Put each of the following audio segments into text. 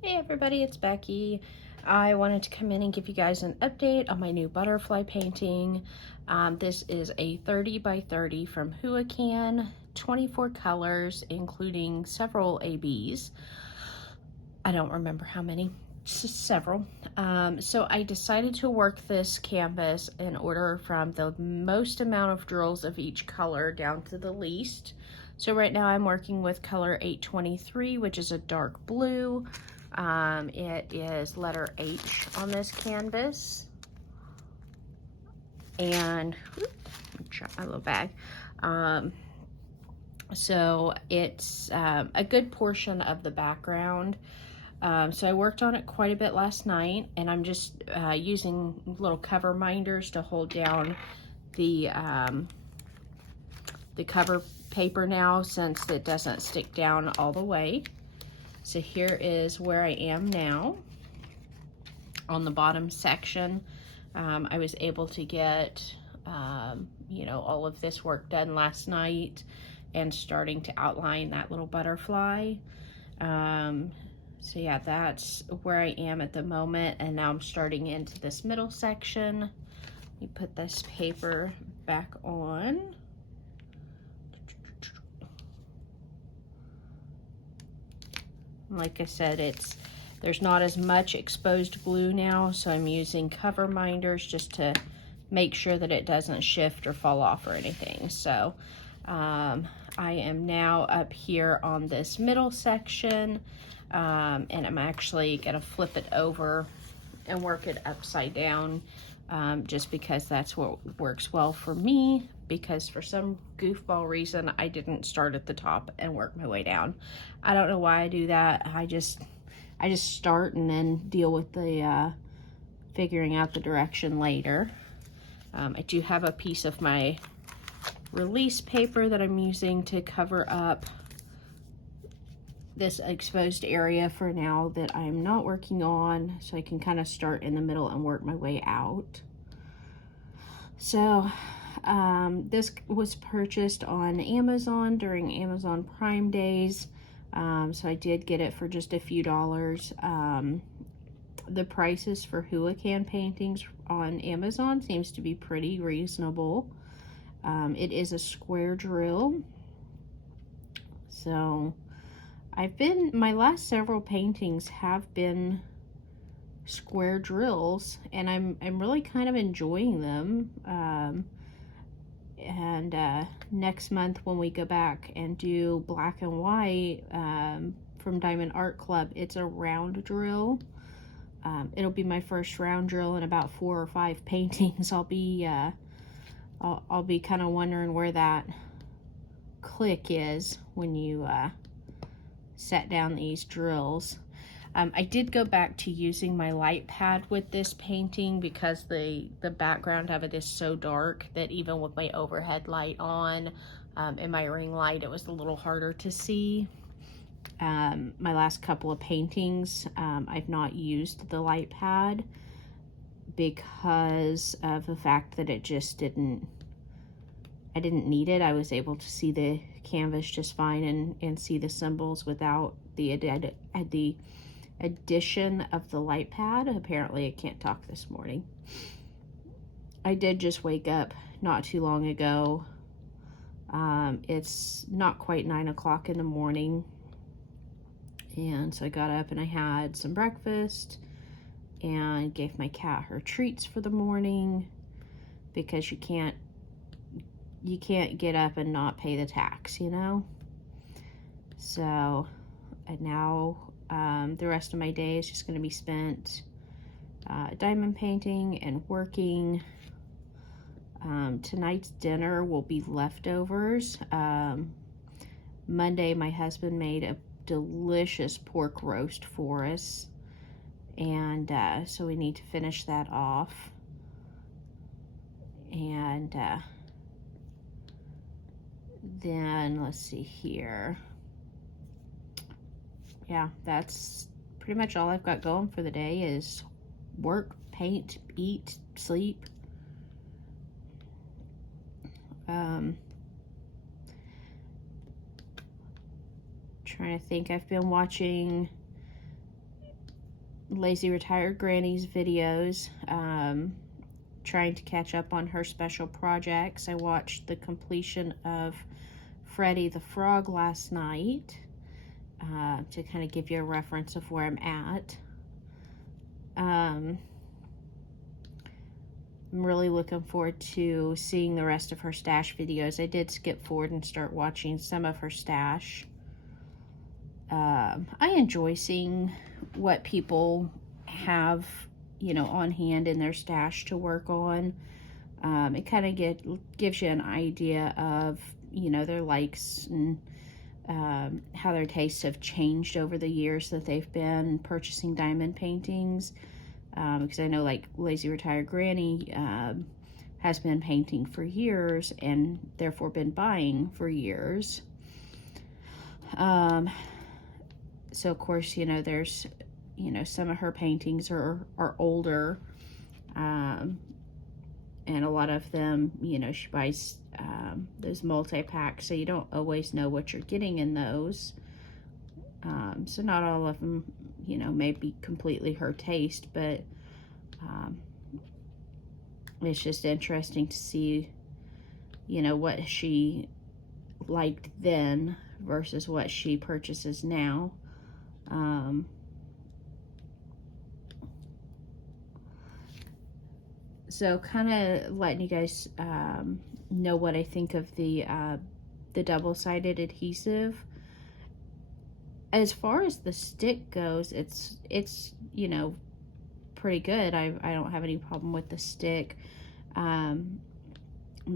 Hey everybody, it's Becky. I wanted to come in and give you guys an update on my new butterfly painting. This is a 30 by 30 from Huacan, 24 colors, including several ABs. I don't remember how many, just several. So I decided to work this canvas in order from the most amount of drills of each color down to the least. So right now I'm working with color 823, which is a dark blue. It is letter H on this canvas. And drop my little bag. So it's a good portion of the background. So I worked on it quite a bit last night, and I'm just using little cover minders to hold down the cover paper now, since it doesn't stick down all the way. So here is where I am now. On the bottom section, I was able to get all of this work done last night and starting to outline that little butterfly. So yeah, that's where I am at the moment, and now I'm starting into this middle section. Let me put this paper back on. Like I said, there's not as much exposed glue now, so I'm using cover minders just to make sure that it doesn't shift or fall off or anything. So I am now up here on this middle section, and I'm actually gonna flip it over and work it upside down, just because that's what works well for me, because for some goofball reason I didn't start at the top and work my way down. I don't know why I do that. I just start and then deal with the figuring out the direction later. I do have a piece of my release paper that I'm using to cover up this exposed area for now that I'm not working on, so I can kind of start in the middle and work my way out. So this was purchased on Amazon during Amazon Prime days, so I did get it for just a few dollars. The prices for Huacan paintings on Amazon seems to be pretty reasonable. It is a square drill, so my last several paintings have been square drills, and I'm really kind of enjoying them. Next month when we go back and do black and white from Diamond Art Club, it's a round drill. It'll be my first round drill in about 4 or 5 paintings. I'll be kind of wondering where that click is when you set down these drills. I did go back to using my light pad with this painting because the background of it is so dark that even with my overhead light on and my ring light, it was a little harder to see. My last couple of paintings, I've not used the light pad because of the fact that I didn't need it. I was able to see the canvas just fine and see the symbols without the addition of the light pad. Apparently I can't talk this morning. I did just wake up not too long ago. It's not quite 9 o'clock in the morning, and so I got up and I had some breakfast and gave my cat her treats for the morning, because you can't get up and not pay the tax, you know? So, and now the rest of my day is just going to be spent diamond painting and working. Tonight's dinner will be leftovers. Monday, my husband made a delicious pork roast for us, and so we need to finish that off. And then let's see here. Yeah, that's pretty much all I've got going for the day is work, paint, eat, sleep. Trying to think, I've been watching Lazy Retired Granny's videos, trying to catch up on her special projects. I watched the completion of Freddy the Frog last night, to kind of give you a reference of where I'm at. I'm really looking forward to seeing the rest of her stash videos. I did skip forward and start watching some of her stash. I enjoy seeing what people have, you know, on hand in their stash to work on. It kind of gives you an idea of, you know, their likes and how their tastes have changed over the years that they've been purchasing diamond paintings. Because I know, like, Lazy Retired Granny has been painting for years and therefore been buying for years. So of course, you know, there's, you know, some of her paintings are older, and a lot of them, you know, she buys those multi-packs, so you don't always know what you're getting in those. So not all of them, you know, may be completely her taste, but it's just interesting to see, you know, what she liked then versus what she purchases now. So kind of letting you guys know what I think of the double-sided adhesive. As far as the stick goes, it's you know, pretty good. I don't have any problem with the stick. The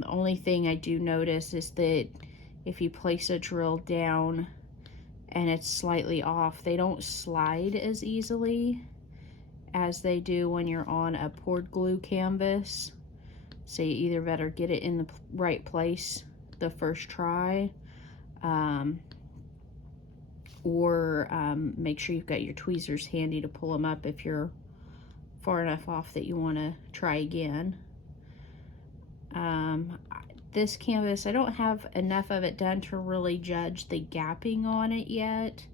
only thing I do notice is that if you place a drill down and it's slightly off, they don't slide as easily as they do when you're on a poured glue canvas. So you either better get it in the right place the first try, or make sure you've got your tweezers handy to pull them up if you're far enough off that you want to try again. This canvas, I don't have enough of it done to really judge the gapping on it yet,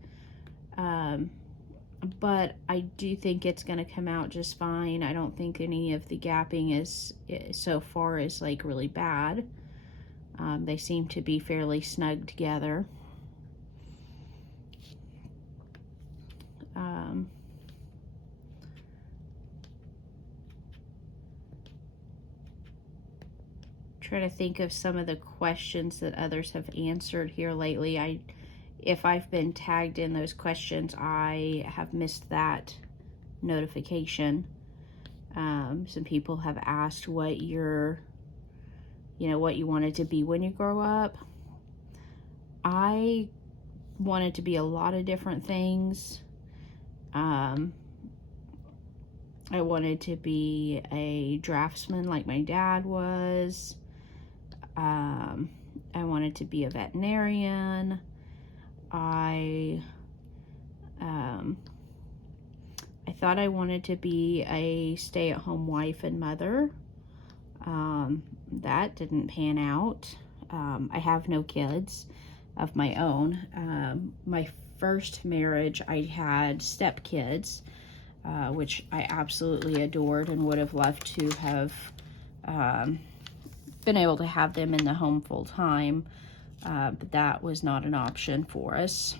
but I do think it's going to come out just fine. I don't think any of the gapping is so far is like really bad. They seem to be fairly snug together. Try to think of some of the questions that others have answered here lately. If I've been tagged in those questions, I have missed that notification. Some people have asked what what you wanted to be when you grow up. I wanted to be a lot of different things. I wanted to be a draftsman like my dad was. I wanted to be a veterinarian. I thought I wanted to be a stay-at-home wife and mother. That didn't pan out. I have no kids of my own. My first marriage, I had stepkids, which I absolutely adored and would have loved to have been able to have them in the home full time, but that was not an option for us.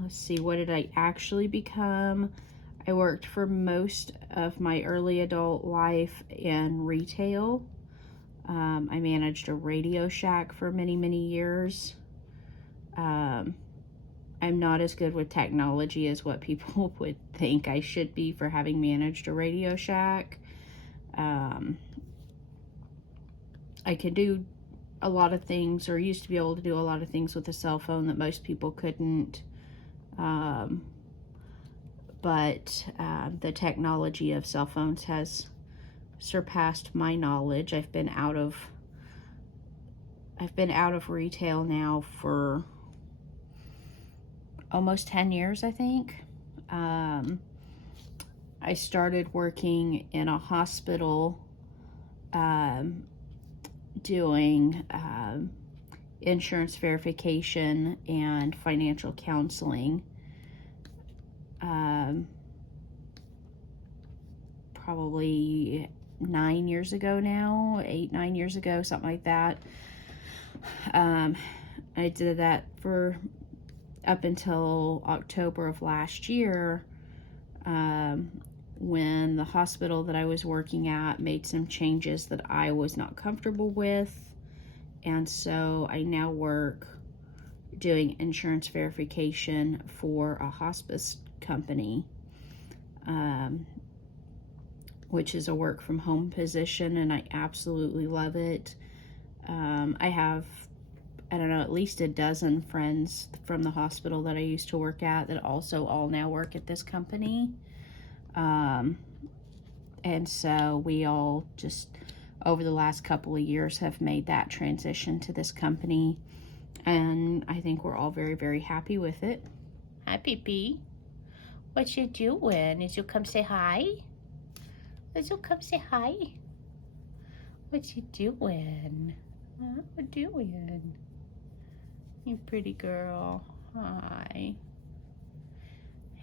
Let's see, what did I actually become? I worked for most of my early adult life in retail. I managed a Radio Shack for many, many years. I'm not as good with technology as what people would think I should be for having managed a Radio Shack. I can do a lot of things, or used to be able to do a lot of things with a cell phone that most people couldn't. But the technology of cell phones has surpassed my knowledge. I've been out of retail now for almost 10 years, I think. I started working in a hospital doing insurance verification and financial counseling. Probably 9 years ago now, 8-9 years ago, something like that. I did that for up until October of last year, when the hospital that I was working at made some changes that I was not comfortable with, and so I now work doing insurance verification for a hospice company, which is a work from home position, and I absolutely love it. I have, I don't know, at least a dozen friends from the hospital that I used to work at that also all now work at this company. And so we all just, over the last couple of years, have made that transition to this company. And I think we're all very, very happy with it. Hi, Pee-Pee. What you doing? Is you come say hi? Is you come say hi? What you doing? Huh? What doing? You pretty girl. Hi.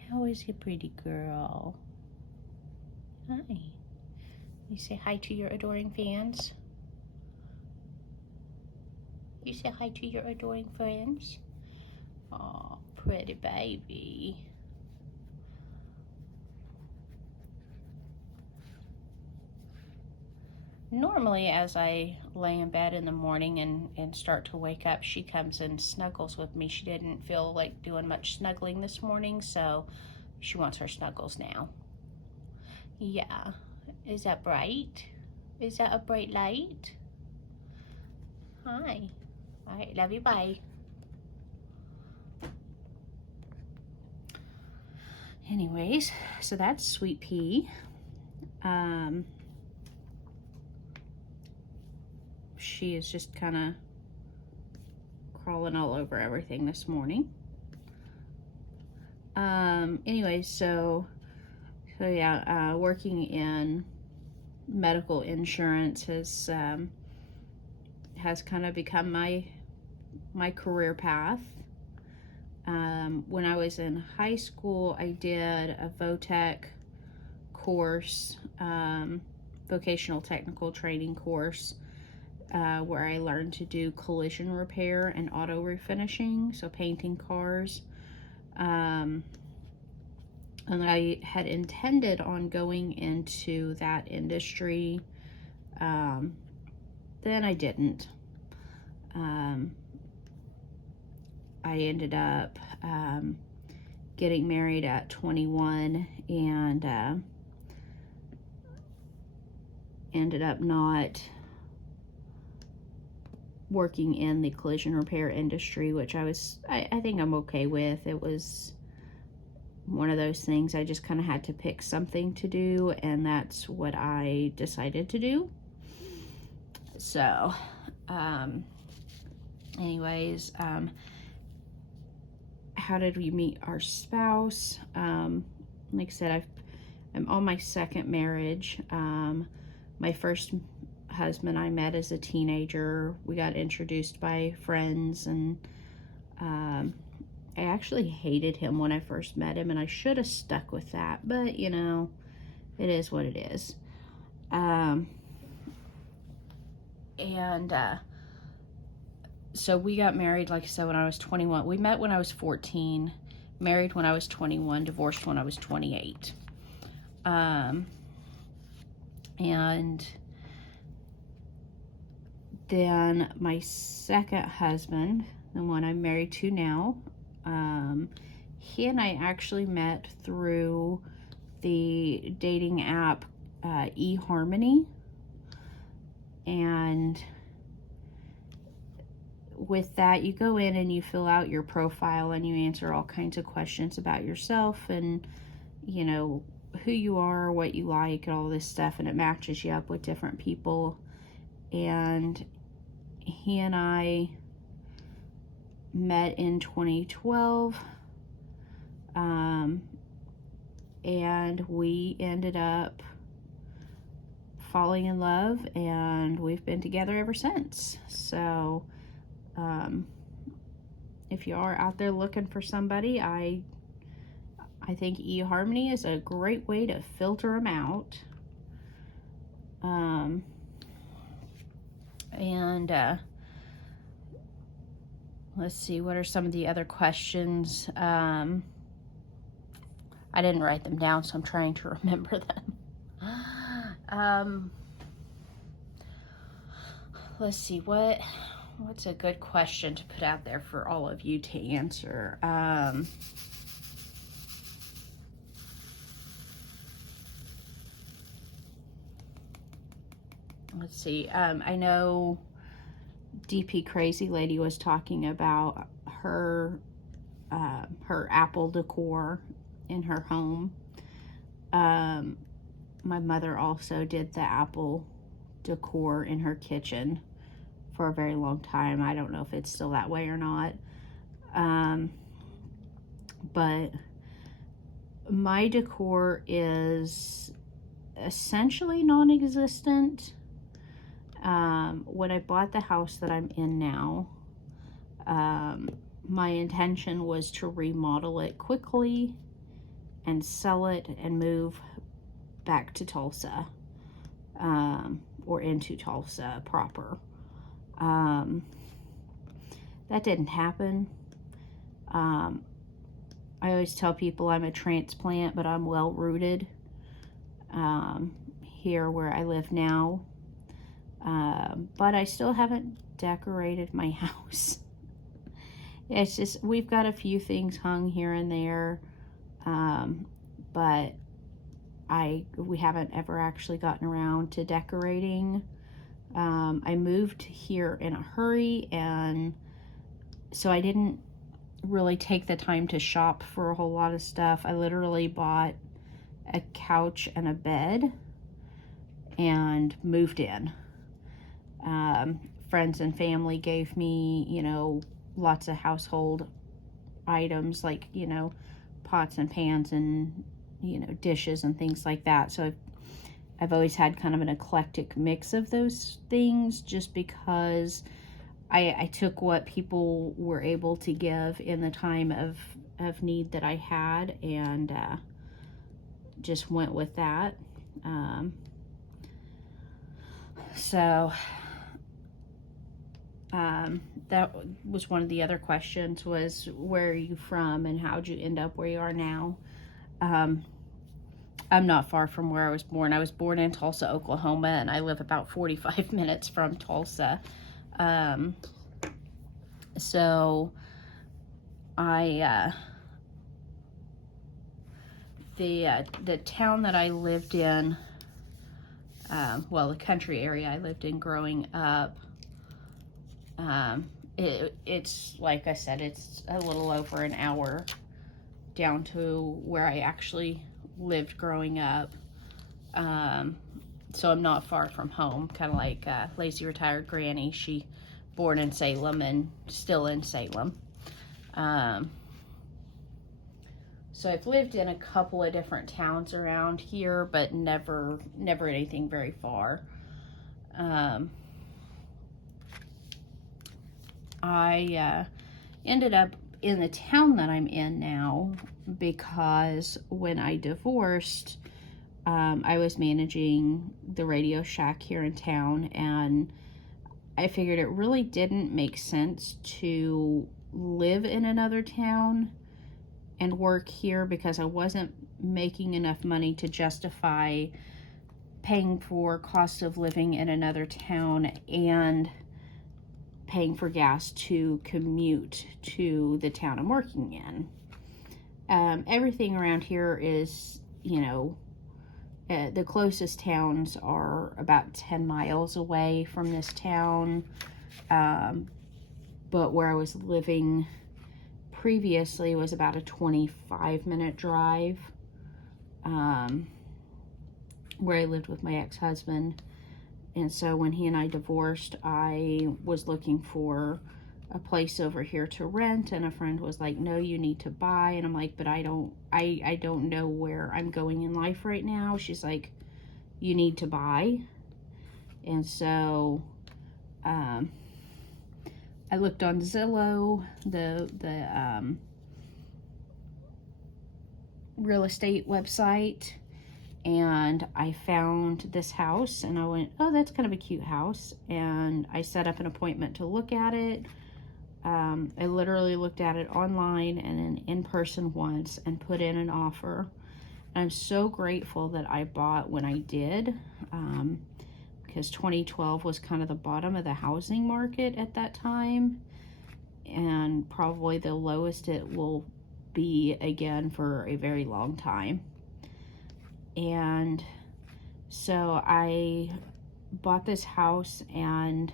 How is you, pretty girl? Hi. You say hi to your adoring fans? You say hi to your adoring friends? Oh, pretty baby. Normally, as I lay in bed in the morning and start to wake up, she comes and snuggles with me. She didn't feel like doing much snuggling this morning, so she wants her snuggles now. Yeah. Is that bright? Is that a bright light? Hi. All right, love you, bye. Anyways, so that's Sweet Pea. She is just kind of crawling all over everything this morning. Anyways, so yeah, working in medical insurance has kind of become my career path. When I was in high school, I did a VOTEC course, vocational technical training course, where I learned to do collision repair and auto refinishing, so painting cars. And I had intended on going into that industry. Then I didn't. I ended up getting married at 21 and ended up not working in the collision repair industry, which I think I'm okay with. It was one of those things I just kind of had to pick something to do, and that's what I decided to do. So, anyways, how did we meet our spouse? Like I said, I'm on my second marriage. My first husband I met as a teenager. We got introduced by friends, and I actually hated him when I first met him, and I should have stuck with that, but you know, it is what it is. So we got married, like I said, when I was 21. We met when I was 14, married when I was 21, divorced when I was 28. And then my second husband, the one I'm married to now, he and I actually met through the dating app eHarmony. And with that, you go in and you fill out your profile and you answer all kinds of questions about yourself and, you know, who you are, what you like, and all this stuff, and it matches you up with different people. And he and I met in 2012, and we ended up falling in love, and we've been together ever since. So If you are out there looking for somebody, I think eHarmony is a great way to filter them out. Let's see, what are some of the other questions? I didn't write them down, so I'm trying to remember them. Let's see, what's a good question to put out there for all of you to answer? Let's see. I know DP Crazy Lady was talking about her apple decor in her home. My mother also did the apple decor in her kitchen for a very long time. I don't know if it's still that way or not. But my decor is essentially non-existent. When I bought the house that I'm in now, my intention was to remodel it quickly and sell it and move back to Tulsa, or into Tulsa proper. That didn't happen. I always tell people I'm a transplant, but I'm well rooted here where I live now. But I still haven't decorated my house. It's just, we've got a few things hung here and there, but we haven't ever actually gotten around to decorating. I moved here in a hurry, and so I didn't really take the time to shop for a whole lot of stuff. I literally bought a couch and a bed and moved in. Friends and family gave me, lots of household items like, pots and pans and, dishes and things like that. So I've always had kind of an eclectic mix of those things, just because I took what people were able to give in the time of need that I had, and just went with that. That was one of the other questions, was where are you from and how'd you end up where you are now? I'm not far from where I was born. I was born in Tulsa, Oklahoma, and I live about 45 minutes from Tulsa. So the town that I lived in, the country area I lived in growing up, it's, like I said, it's a little over an hour down to where I actually lived growing up. So I'm not far from home, kind of like Lazy Retired Granny. She born in Salem and still in Salem. So I've lived in a couple of different towns around here, but never anything very far. I ended up in the town that I'm in now because when I divorced, I was managing the Radio Shack here in town, and I figured it really didn't make sense to live in another town and work here because I wasn't making enough money to justify paying for cost of living in another town and paying for gas to commute to the town I'm working in. Everything around here is, the closest towns are about 10 miles away from this town. But where I was living previously was about a 25-minute drive. Where I lived with my ex-husband. And so when he and I divorced, I was looking for a place over here to rent, and a friend was like, no, you need to buy. And I'm like, but I don't know where I'm going in life right now. She's like, you need to buy. And so I looked on Zillow, the real estate website, and I found this house, and I went, oh, that's kind of a cute house, and I set up an appointment to look at it. I literally looked at it online and then in person once and put in an offer. I'm so grateful that I bought when I did, because 2012 was kind of the bottom of the housing market at that time, and probably the lowest it will be again for a very long time. And so I bought this house, and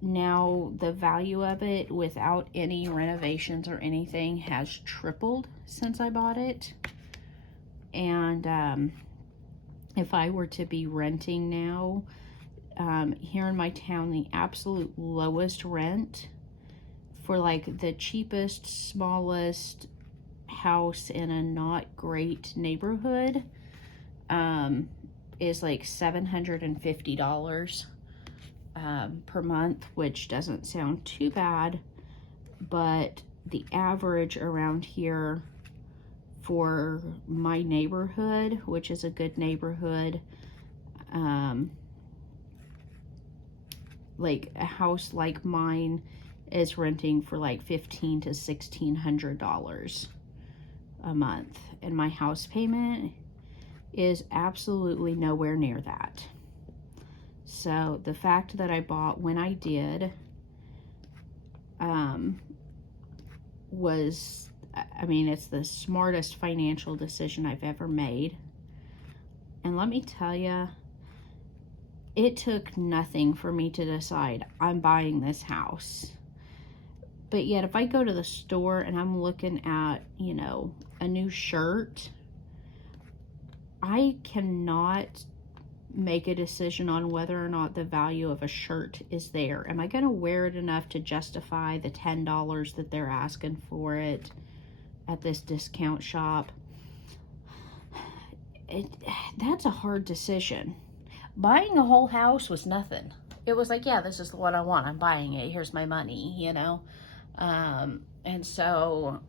now the value of it without any renovations or anything has tripled since I bought it. And if I were to be renting now, here in my town, the absolute lowest rent for like the cheapest, smallest house in a not great neighborhood is like $750 per month, which doesn't sound too bad, but the average around here for my neighborhood, which is a good neighborhood, like a house like mine is renting for like $1,500 to $1,600 a month, and my house payment is absolutely nowhere near that. So the fact that I bought when I did was, I mean, it's the smartest financial decision I've ever made. And let me tell you, it took nothing for me to decide I'm buying this house. But yet, if I go to the store and I'm looking at, you know, a new shirt, I cannot make a decision on whether or not the value of a shirt is there. Am I going to wear it enough to justify the $10 that they're asking for it at this discount shop? That's a hard decision. Buying a whole house was nothing. It was like, yeah, this is what I want. I'm buying it. Here's my money, you know? And so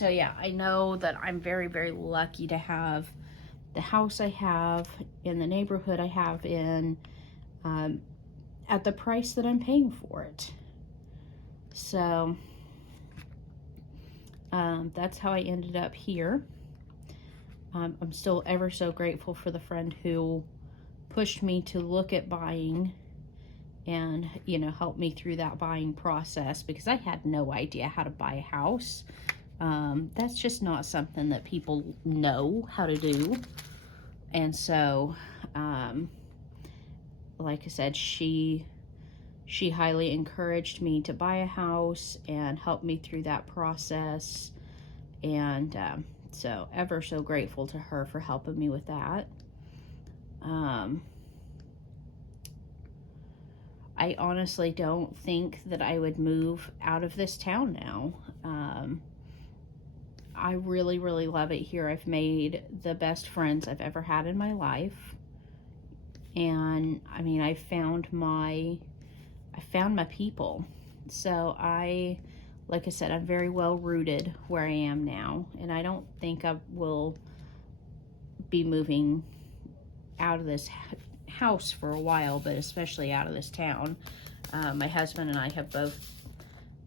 yeah, I know that I'm very, very lucky to have the house I have in the neighborhood I have in, at the price that I'm paying for it. So that's how I ended up here. I'm still ever so grateful for the friend who pushed me to look at buying and, you know, helped me through that buying process, because I had no idea how to buy a house. That's just not something that people know how to do. And so, like I said, she highly encouraged me to buy a house and helped me through that process. And so ever so grateful to her for helping me with that. I honestly don't think that I would move out of this town now. I really, really love it here. I've made the best friends I've ever had in my life. And I mean, I found my people. So like I said, I'm very well rooted where I am now. And I don't think I will be moving out of this house for a while, but especially out of this town. My husband and I have both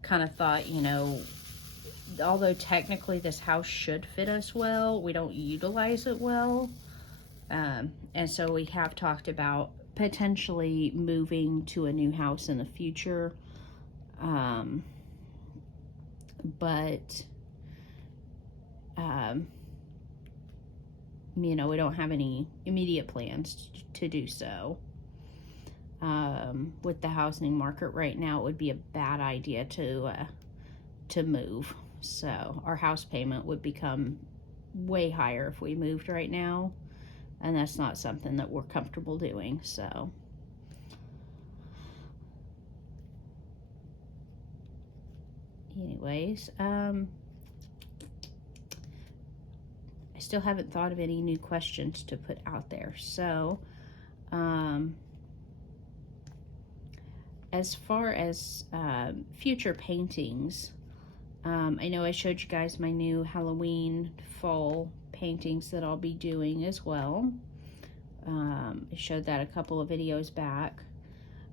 kind of thought, you know, although technically this house should fit us well, we don't utilize it well. And so we have talked about potentially moving to a new house in the future. But you know, we don't have any immediate plans to do so. With the housing market right now, it would be a bad idea to move. So our house payment would become way higher if we moved right now, and that's not something that we're comfortable doing. So anyways, I still haven't thought of any new questions to put out there. So as far as future paintings, I know I showed you guys my new Halloween fall paintings that I'll be doing as well. I showed that a couple of videos back.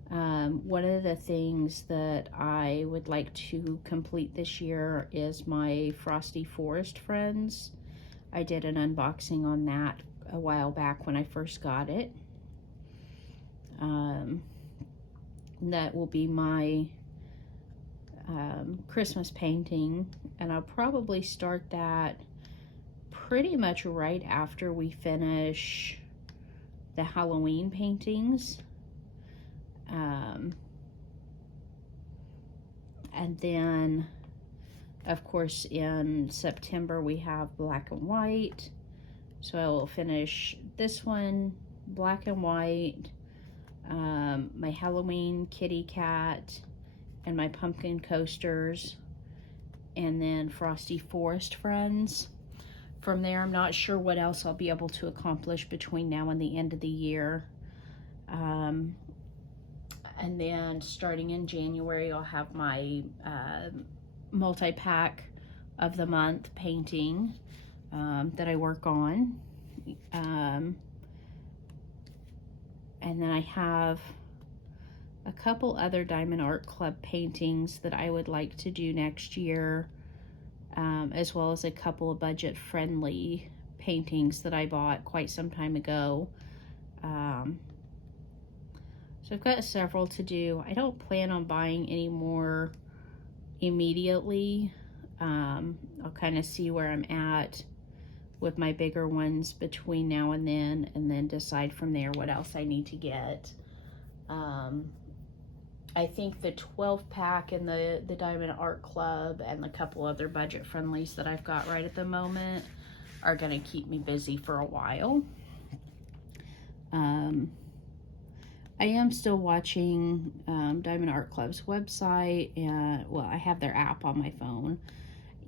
One of the things that I would like to complete this year is my Frosty Forest Friends. I did an unboxing on that a while back when I first got it. That will be my Christmas painting, and I'll probably start that pretty much right after we finish the Halloween paintings. And then, of course, in September we have black and white. So I will finish this one, black and white, my Halloween kitty cat, and my pumpkin coasters, and then Frosty Forest Friends. From there, I'm not sure what else I'll be able to accomplish between now and the end of the year. And then starting in January, I'll have my multi-pack of the month painting that I work on. And then I have a couple other Diamond Art Club paintings that I would like to do next year, as well as a couple of budget-friendly paintings that I bought quite some time ago. So I've got several to do. I don't plan on buying any more immediately. I'll kind of see where I'm at with my bigger ones between now and then decide from there what else I need to get. I think the 12-pack and the Diamond Art Club and the couple other budget friendlies that I've got right at the moment are going to keep me busy for a while. I am still watching Diamond Art Club's website, and well, I have their app on my phone,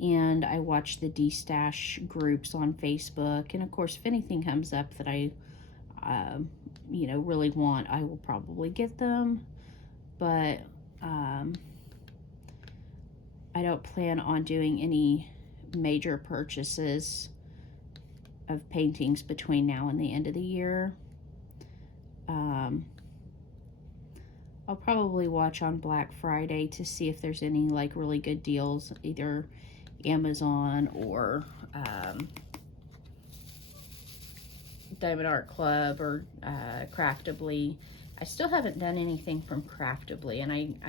and I watch the D-Stash groups on Facebook, and of course, if anything comes up that I, really want, I will probably get them, but I don't plan on doing any major purchases of paintings between now and the end of the year. I'll probably watch on Black Friday to see if there's any like really good deals, either Amazon or Diamond Art Club or Craftably. I still haven't done anything from Craftably, and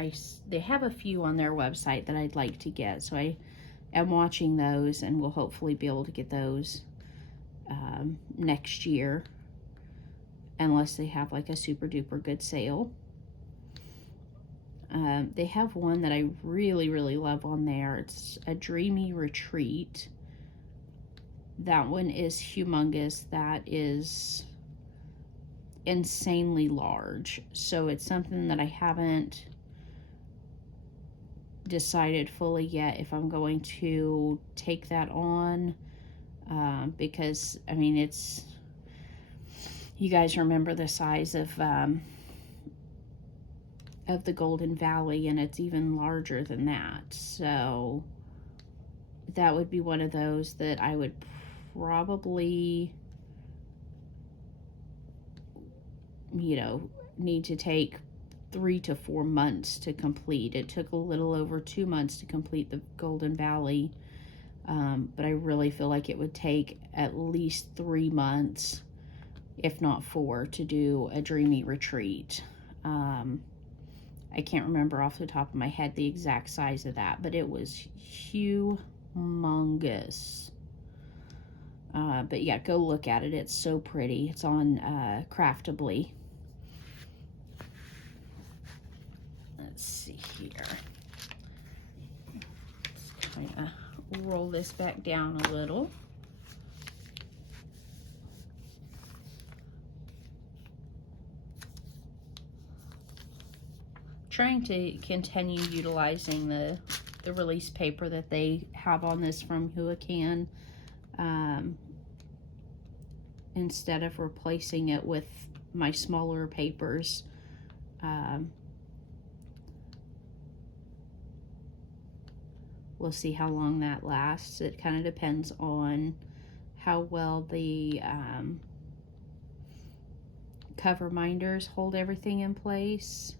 they have a few on their website that I'd like to get, so I am watching those, and we'll hopefully be able to get those next year, unless they have like a super duper good sale. They have one that I really, really love on there. It's a Dreamy Retreat. That one is humongous. That is insanely large. So it's something that I haven't decided fully yet if I'm going to take that on. Because, I mean, it's... You guys remember the size of the Golden Valley, and it's even larger than that. So that would be one of those that I would probably, need to take 3 to 4 months to complete. It took a little over 2 months to complete the Golden Valley, but I really feel like it would take at least 3 months, if not 4, to do a Dreamy Retreat. I can't remember off the top of my head the exact size of that, but it was humongous. But yeah, go look at it. It's so pretty. It's on Craftably. Let's see here. Let's kind of roll this back down a little. Trying to continue utilizing the release paper that they have on this from Huacan, instead of replacing it with my smaller papers. we'll see how long that lasts. It kind of depends on how well the cover minders hold everything in place.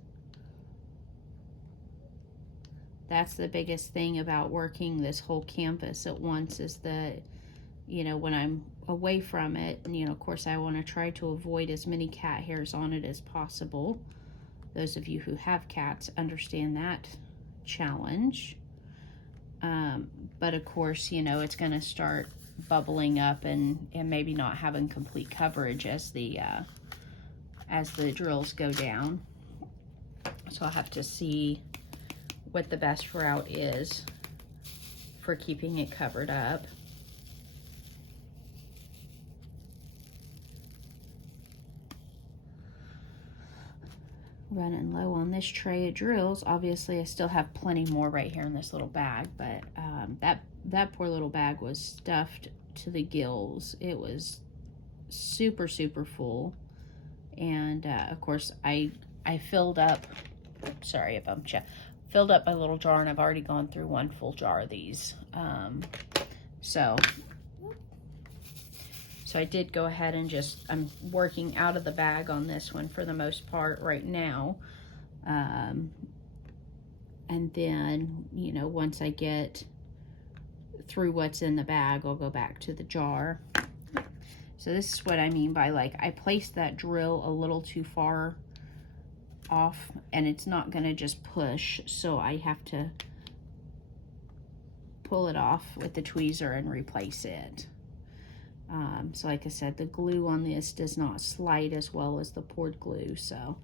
That's the biggest thing about working this whole campus at once, is that, you know, when I'm away from it, and, you know, of course I want to try to avoid as many cat hairs on it as possible. Those of you who have cats understand that challenge. But of course, you know, it's going to start bubbling up and maybe not having complete coverage as the drills go down. So I'll have to see what the best route is for keeping it covered up. Running low on this tray of drills. Obviously I still have plenty more right here in this little bag, but that poor little bag was stuffed to the gills. It was super full, and of course I filled up, sorry if I'm filled up my little jar, and I've already gone through one full jar of these. So I did go ahead and I'm working out of the bag on this one for the most part right now. And then, you know, once I get through what's in the bag, I'll go back to the jar. So this is what I mean by, like, I placed that drill a little too far off and it's not gonna just push, so I have to pull it off with the tweezer and replace it. So like I said, the glue on this does not slide as well as the poured glue, so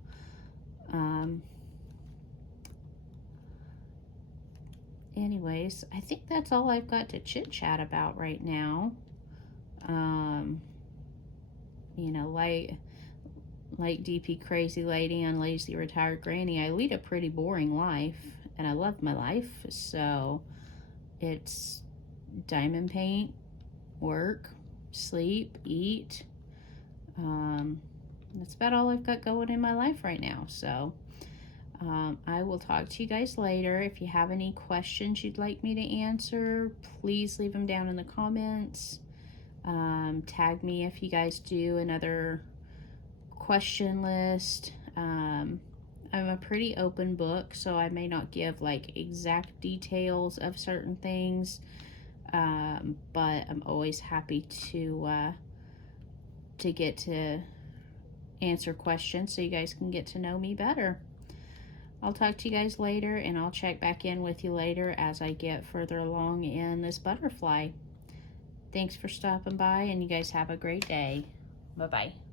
anyways, I think that's all I've got to chit chat about right now. You know, like DP Crazy Lady and Lazy Retired Granny, I lead a pretty boring life, and I love my life, so it's diamond paint, work, sleep, eat. That's about all I've got going in my life right now, so I will talk to you guys later. If you have any questions you'd like me to answer, please leave them down in the comments. Tag me if you guys do another question list. I'm a pretty open book, so I may not give like exact details of certain things, but I'm always happy to get to answer questions so you guys can get to know me better. I'll talk to you guys later, and I'll check back in with you later as I get further along in this butterfly. Thanks for stopping by, and you guys have a great day. Bye-bye.